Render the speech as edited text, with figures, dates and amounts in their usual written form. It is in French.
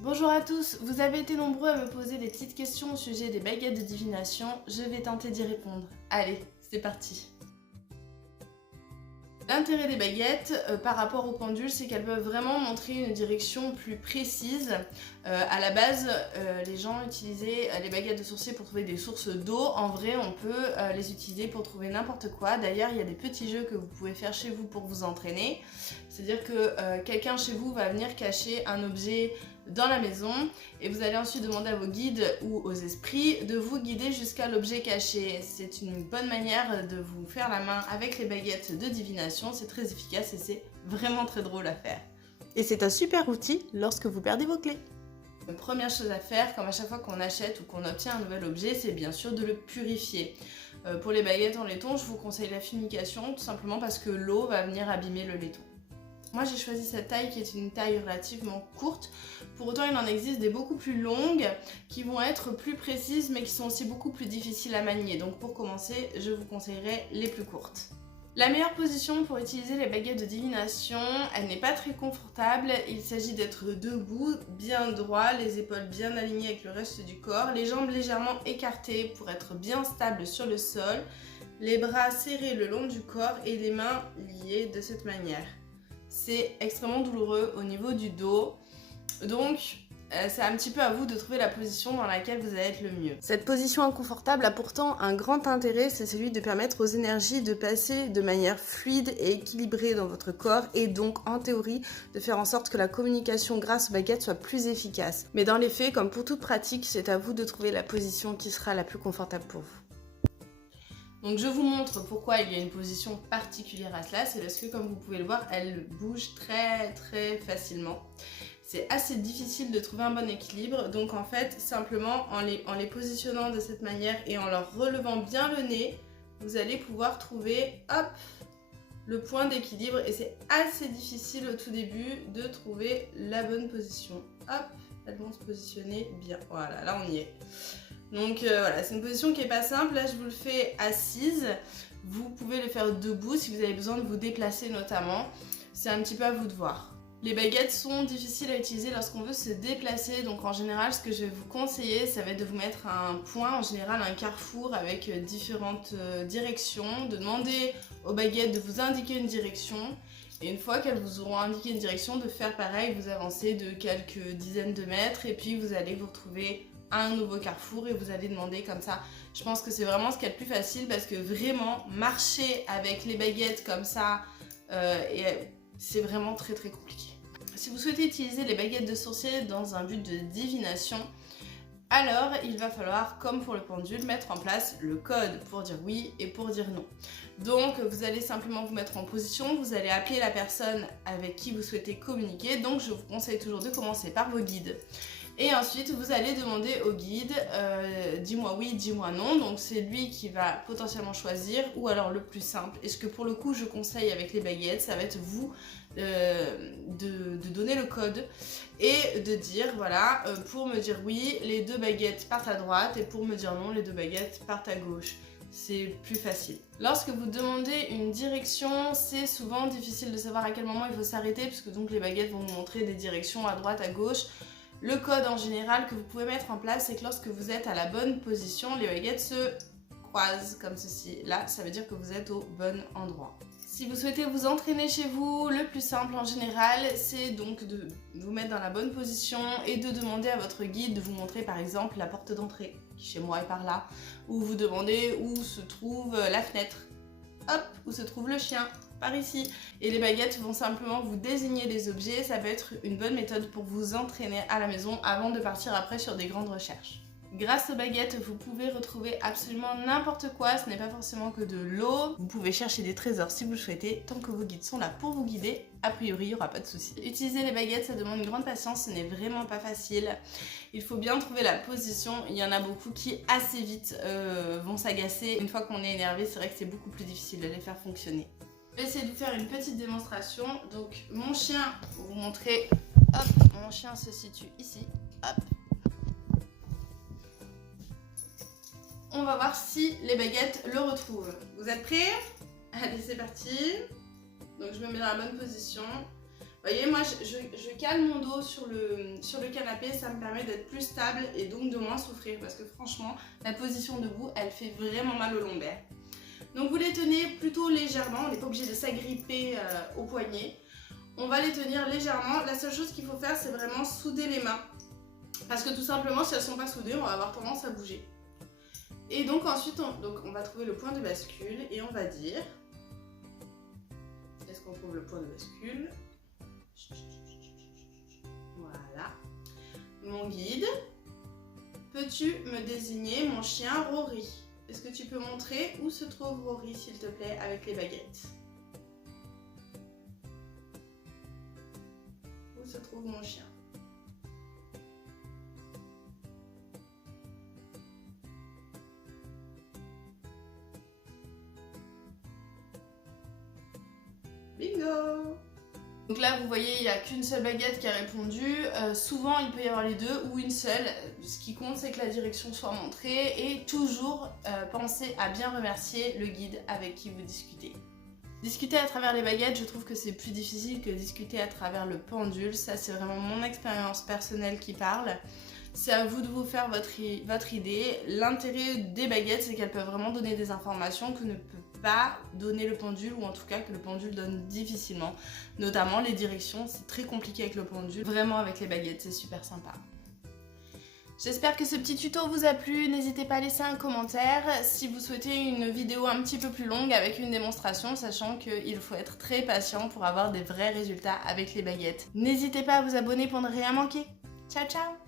Bonjour à tous, vous avez été nombreux à me poser des petites questions au sujet des baguettes de divination, je vais tenter d'y répondre. Allez, c'est parti. L'intérêt des baguettes par rapport aux pendules, c'est qu'elles peuvent vraiment montrer une direction plus précise. À la base, les gens utilisaient les baguettes de sorcier pour trouver des sources d'eau. En vrai, on peut les utiliser pour trouver n'importe quoi. D'ailleurs, il y a des petits jeux que vous pouvez faire chez vous pour vous entraîner. C'est-à-dire que quelqu'un chez vous va venir cacher un objet dans la maison et vous allez ensuite demander à vos guides ou aux esprits de vous guider jusqu'à l'objet caché. C'est une bonne manière de vous faire la main avec les baguettes de divination, c'est très efficace et c'est vraiment très drôle à faire. Et c'est un super outil lorsque vous perdez vos clés. La première chose à faire, comme à chaque fois qu'on achète ou qu'on obtient un nouvel objet, c'est bien sûr de le purifier. Pour les baguettes en laiton, je vous conseille la fumigation, tout simplement parce que l'eau va venir abîmer le laiton. Moi j'ai choisi cette taille qui est une taille relativement courte, pour autant il en existe des beaucoup plus longues qui vont être plus précises mais qui sont aussi beaucoup plus difficiles à manier, donc pour commencer je vous conseillerais les plus courtes. La meilleure position pour utiliser les baguettes de divination, elle n'est pas très confortable, il s'agit d'être debout, bien droit, les épaules bien alignées avec le reste du corps, les jambes légèrement écartées pour être bien stable sur le sol, les bras serrés le long du corps et les mains liées de cette manière. C'est extrêmement douloureux au niveau du dos, donc c'est un petit peu à vous de trouver la position dans laquelle vous allez être le mieux. Cette position inconfortable a pourtant un grand intérêt, c'est celui de permettre aux énergies de passer de manière fluide et équilibrée dans votre corps et donc en théorie de faire en sorte que la communication grâce aux baguettes soit plus efficace. Mais dans les faits, comme pour toute pratique, c'est à vous de trouver la position qui sera la plus confortable pour vous. Donc je vous montre pourquoi il y a une position particulière à cela, c'est parce que comme vous pouvez le voir, elle bouge très facilement. C'est assez difficile de trouver un bon équilibre, donc en fait, simplement en les positionnant de cette manière et en leur relevant bien le nez, vous allez pouvoir trouver, hop, le point d'équilibre et c'est assez difficile au tout début de trouver la bonne position. Hop, elles vont se positionner bien, voilà, là on y est. Donc voilà, c'est une position qui n'est pas simple, là je vous le fais assise, vous pouvez le faire debout si vous avez besoin de vous déplacer notamment, c'est un petit peu à vous de voir. Les baguettes sont difficiles à utiliser lorsqu'on veut se déplacer, donc en général ce que je vais vous conseiller, ça va être de vous mettre un point, en général un carrefour avec différentes directions, de demander aux baguettes de vous indiquer une direction, et une fois qu'elles vous auront indiqué une direction, de faire pareil, vous avancez de quelques dizaines de mètres, et puis vous allez vous retrouver à un nouveau carrefour et vous allez demander comme ça. Je pense que c'est vraiment ce qu'il y a de plus facile parce que vraiment marcher avec les baguettes comme ça, c'est vraiment très compliqué. Si vous souhaitez utiliser les baguettes de sorcier dans un but de divination, alors il va falloir, comme pour le pendule, mettre en place le code pour dire oui et pour dire non. Donc vous allez simplement vous mettre en position, vous allez appeler la personne avec qui vous souhaitez communiquer, donc je vous conseille toujours de commencer par vos guides. Et ensuite, vous allez demander au guide, dis-moi oui, dis-moi non. Donc c'est lui qui va potentiellement choisir, ou alors le plus simple. Et ce que pour le coup je conseille avec les baguettes, ça va être vous de donner le code et de dire voilà, pour me dire oui, les deux baguettes partent à droite et pour me dire non, les deux baguettes partent à gauche. C'est plus facile. Lorsque vous demandez une direction, c'est souvent difficile de savoir à quel moment il faut s'arrêter, puisque donc les baguettes vont vous montrer des directions à droite, à gauche. Le code en général que vous pouvez mettre en place, c'est que lorsque vous êtes à la bonne position, les baguettes se croisent comme ceci. Là, ça veut dire que vous êtes au bon endroit. Si vous souhaitez vous entraîner chez vous, le plus simple en général, c'est donc de vous mettre dans la bonne position et de demander à votre guide de vous montrer par exemple la porte d'entrée, qui chez moi est par là, ou vous demandez où se trouve la fenêtre, hop, où se trouve le chien, par ici. Et les baguettes vont simplement vous désigner les objets, ça peut être une bonne méthode pour vous entraîner à la maison avant de partir après sur des grandes recherches. Grâce aux baguettes, vous pouvez retrouver absolument n'importe quoi, ce n'est pas forcément que de l'eau. Vous pouvez chercher des trésors si vous le souhaitez, tant que vos guides sont là pour vous guider, a priori il n'y aura pas de souci. Utiliser les baguettes, ça demande une grande patience, ce n'est vraiment pas facile. Il faut bien trouver la position, il y en a beaucoup qui assez vite vont s'agacer. Une fois qu'on est énervé, c'est vrai que c'est beaucoup plus difficile de les faire fonctionner. Je vais essayer de vous faire une petite démonstration. Donc mon chien, pour vous montrer, hop, mon chien se situe ici, hop. On va voir si les baguettes le retrouvent. Vous êtes prêts? Allez, c'est parti. Donc je me mets dans la bonne position. Vous voyez, moi je cale mon dos sur le canapé, ça me permet d'être plus stable et donc de moins souffrir parce que franchement, la position debout, elle fait vraiment mal au lombaire. Donc vous les tenez plutôt légèrement, on n'est pas obligé de s'agripper au poignet. On va les tenir légèrement. La seule chose qu'il faut faire, c'est vraiment souder les mains. Parce que tout simplement, si elles ne sont pas soudées, on va avoir tendance à bouger. Et donc ensuite, on va trouver le point de bascule et on va dire... Est-ce qu'on trouve le point de bascule? Voilà. Mon guide, peux-tu me désigner mon chien Rory? Est-ce que tu peux montrer où se trouve Rory, s'il te plaît, avec les baguettes? Où se trouve mon chien? Bingo! Donc là, vous voyez, il n'y a qu'une seule baguette qui a répondu. Souvent, il peut y avoir les deux ou une seule. Ce qui compte, c'est que la direction soit montrée et toujours pensez à bien remercier le guide avec qui vous discutez. Discuter à travers les baguettes, je trouve que c'est plus difficile que discuter à travers le pendule. Ça, c'est vraiment mon expérience personnelle qui parle. C'est à vous de vous faire votre idée. L'intérêt des baguettes, c'est qu'elles peuvent vraiment donner des informations que ne peut pas donner le pendule, ou en tout cas que le pendule donne difficilement. Notamment les directions, c'est très compliqué avec le pendule. Vraiment avec les baguettes, c'est super sympa. J'espère que ce petit tuto vous a plu, n'hésitez pas à laisser un commentaire si vous souhaitez une vidéo un petit peu plus longue avec une démonstration, sachant qu'il faut être très patient pour avoir des vrais résultats avec les baguettes. N'hésitez pas à vous abonner pour ne rien manquer. Ciao ciao!